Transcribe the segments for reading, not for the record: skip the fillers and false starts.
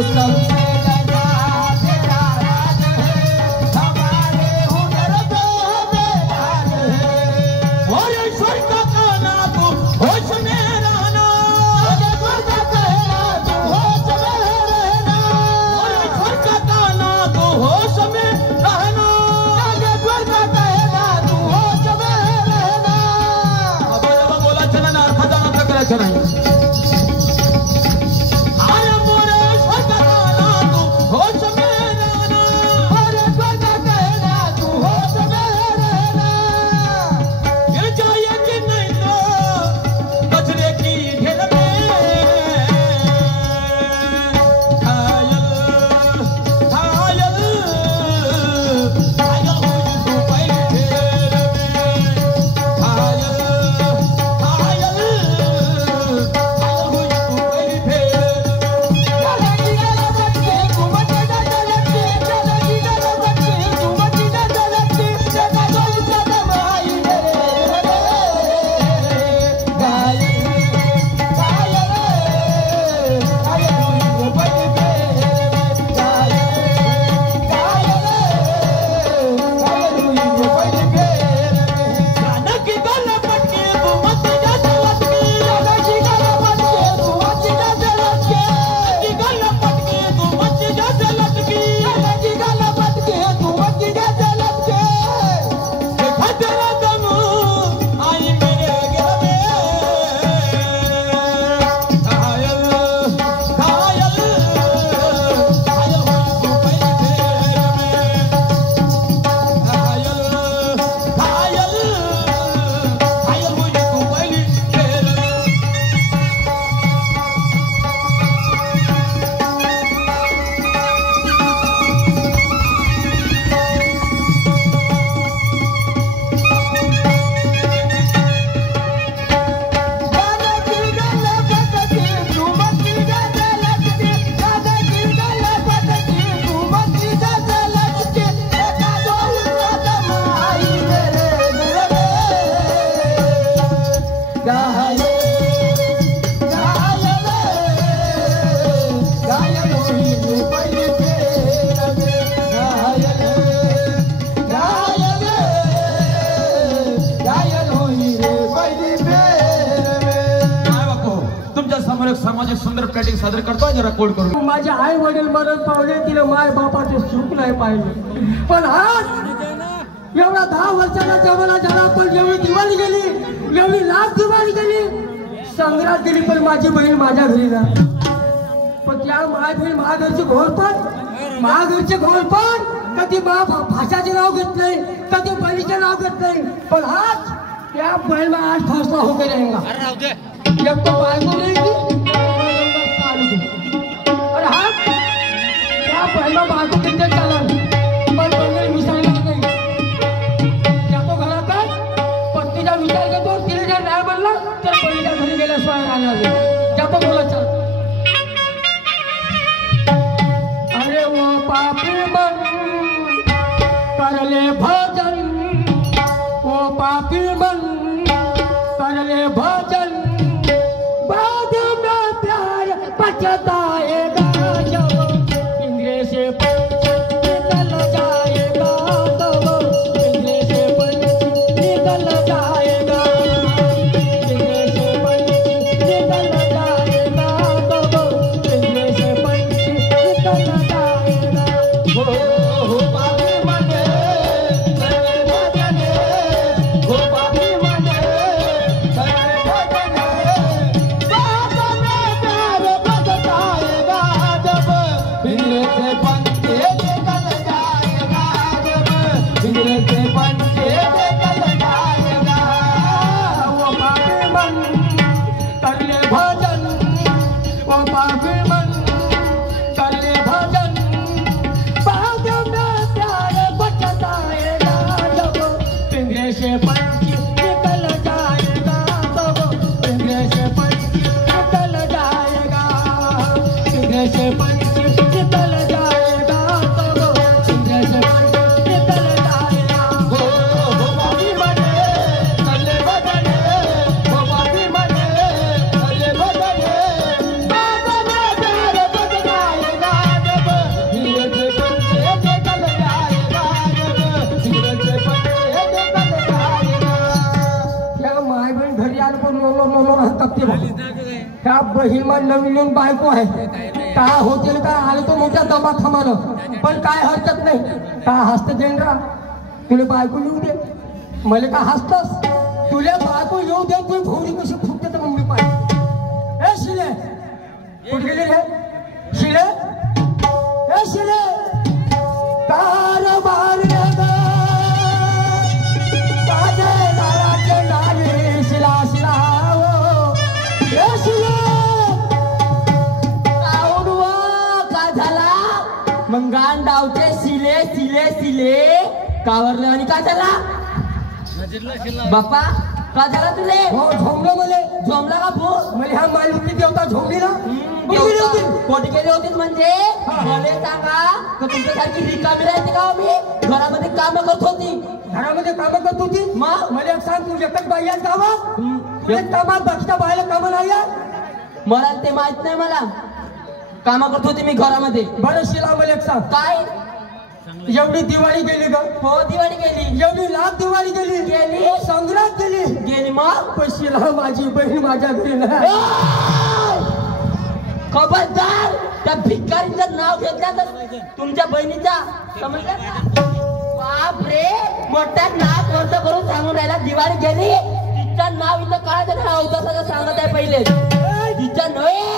दोस्तों। समाज सुंदर प्लॅटिंग सादर करतो जरा कोड करून। माझे आई वडील मरण पावले, तिला माय बापाचे सुख नाही पाहिजे, पण आज एवढा 10 वर्षाला जमाना झाला, पण एवढी दिवाळी गेली, एवढी लाख दिवाळी गेली, संग्रात गेली, पण माझी बहीण माझ्या घरी ना, पण त्या माय बहीण महाघरचे घोर पण कधी भाषाचे नाव घेत नाही, कधी बहिणीचे नाव घेत नाही, पण आज त्या बहन में आज फैसला होकर रहेगा। जब तो बाइको रहेगी और हाँ क्या पहला बाइको कितने चलन पर बंगल मिसाइल आ गई, या तो घरा का पत्नीचा विचार करतो, तिने जर नाही बनला तर बहिणीच्या घरी गेल्याशिवाय राहणार नाही, या तो बोला चल। अरे वो पापी मन कर ले भजन, वो पापी मन कर ले भजन, बाद में प्यार पछताएगा जब पिंजरे से निकल जाएगा, तब पिंजरे से निकल जाएगा, पिंजरे से निकल जाएगा, तब पिंजरे से निकल जाएगा। हो पापी मने करे भजन, हो पापी मने करे भजन, बाद में प्यार पछताएगा जब पिंजरे से पंछी निकल जाएगा, जब पिंजरे से पंछी निकल जाएगा। वो पापी मन कर ले भजन, वो पापी मन कर ले भजन, बाद में प्यार पछताएगा जब पिंजरे से पंछी निकल जाएगा, तब पिंजरे से पंछी निकल जाएगा, पिंजरे से पंछी निकल जाएगा, तब पिंजरे से पंछी निकल जाएगा। हो पापी मने कर ले भजन, हो पापी मने कर ले भजन, बाद में प्यार पछताएगा सांगते बघ. त्या बहिमा नवीन बायको आहे. काय होतील काय आले तो मोठ्या दमाखमानं, पण काय हरकत नाही. काय हसत देणरा तुला बायको येऊ दे. मला का हसतस? तुला बायको येऊ दे. तू भोवरी कशी फुटते तर मम्मी पाहिजे. ए शिले कुठे गेली रे? शिले ए शिले कारभार मंगान डावचे सिले सिले सिले कावरले आणि काय झाला बाप्पा? का झाला तुले? हो झोमलं मले. झोमला का भू? मला ह्या मालकी देवता झोमली ना. कोटी गेले होते म्हणजे मला सांगा का तुमच्यासारखी रिकामी राहते का? मी घरामध्ये काम करत होती. घरामध्ये काम करत होती. मग मला एक सांग, तू एकच बाई आहे गावात? तुझ्या कामात बाकीच्या बायला काम नाही आहे? मला ते माहित नाही. मला काम करत होती मी घरामध्ये. बरं शिला मला एक सांग, काय एवढी दिवाळी गेली ग? हो दिवाळी गेली. एवढी लाख दिवाळी गेली. गेली. संग्रात गेली. गेली मग पशीला माझी बहीण माझ्या घरी नाही. खबरदार त्या भिकारीचं नाव घेतलं तर तुमच्या बहिणीचा समजलं का? बाप रे मोठ्या नाक वर्ष करून सांगून राहिला दिवाळी गेली. तिचं नाव इथं काढायचं नाही. अवतासाचं सांगत आहे पहिले. तिचं नव्हे.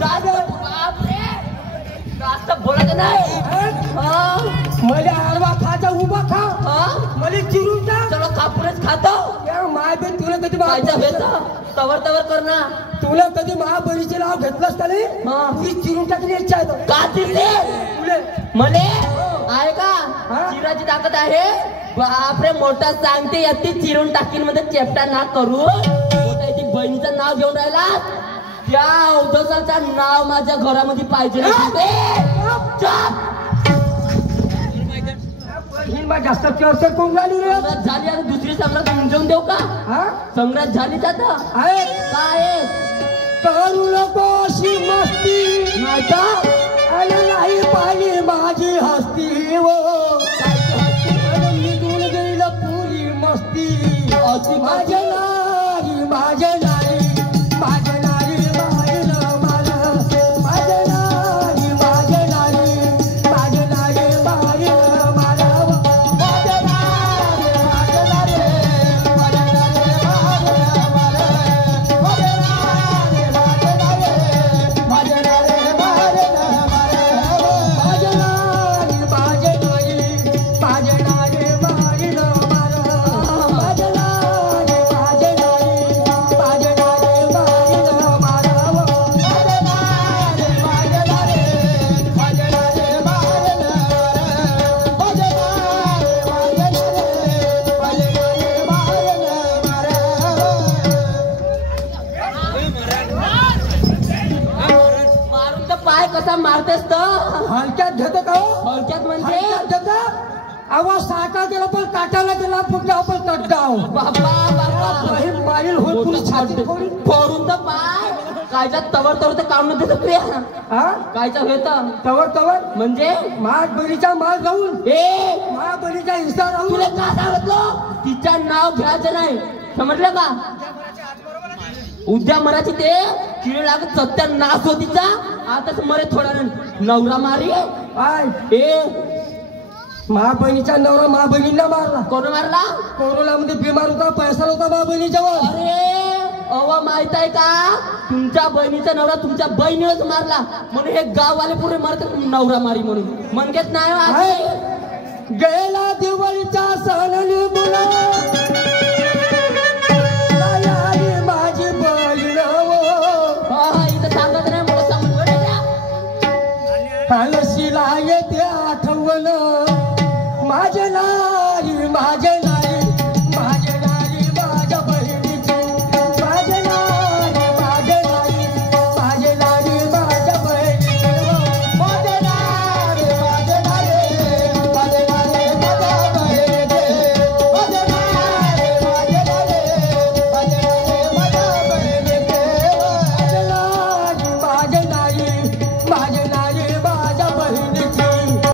बाप रे जास्त बोलायचं नाही. मला आडवा खायचा उभा खा. मला चिरून टाक. चलो कापूरच खातो. माय बहीण तुला कधी तवर तवर कर ना. तुला कधी महाबळीचे नाव घेतलंस का नाही? तुझी चिरून टाकली इच्छा आहे का चिरले मले? आहे का चिराची ताकद आहे? बापरे मोठा सांगते अति चिरून टाकीन मध्ये चेपटा ना करू. मोठा ती बहिणीचं नाव घेऊन राहिला. त्या अवधसाचं नाव माझ्या घरामध्ये पाहिजे. जास्त चर्चा करून झाली रे. झाली आणि दुसरी संग्रात समजावून देऊ का? संग्रात झाली आता काय करू नको अशी मस्ती. नाही का? अरे नाही पाहिली माझी हस्ती. वो निघून गेल पुरी मस्ती. माझ्या नारी माझ्या नारी माझ्या नारी माझ्या मला माझ्या नारी माझ्या नारी माझ्या नारी माझ्या मला माझ्या नारी माझ्या नारी माझ्या नारी माझ्या मला माझ्या नारी माझ्या नारी माझ्या नारी माझ्या मला माझ्या नारी माझ्या नारी माझ्या नारी माझ्या मला माझ्या नारी माझ्या कसा मारतेस तर हलक्यात घेतो का? हलक्यात म्हणजे आवाज साठा गेला पण काटाला गेला फक्त आपण तड्डाव. बाबा बाबा माईल होईल पुरी छाती फोडून तर पाय कायचा तवर तवर ते काम नव्हते प्रिया. कायचा होत तवर तवर म्हणजे माग बरीचा माल जाऊन माग बरीचा हिस्सा राहून. तुला का सांगितलं तिचं नाव घ्यायचं नाही समजलं का? उद्या मराठी ते किळ लागत सत्या नाश होतीचा. आताच मरे थोडा नवरा मारी महाबहिणीचा नवरा महाबहिणीला मारला. कोण मारला? कोरोना मध्ये बिमार होता, पैसा नव्हता महाबहिणीच्यावर. अरे अवा माहित आहे का तुमच्या बहिणीचा नवरा तुमच्या बहिणीलाच मारला म्हणून हे गाववाले पुरे मारतात नवरा मारी म्हणून म्हणत नाही. गेला दिवाळीचा सण मुला माझी बहीण इथं सांगत नाही मला समज हलशीला येते आठवण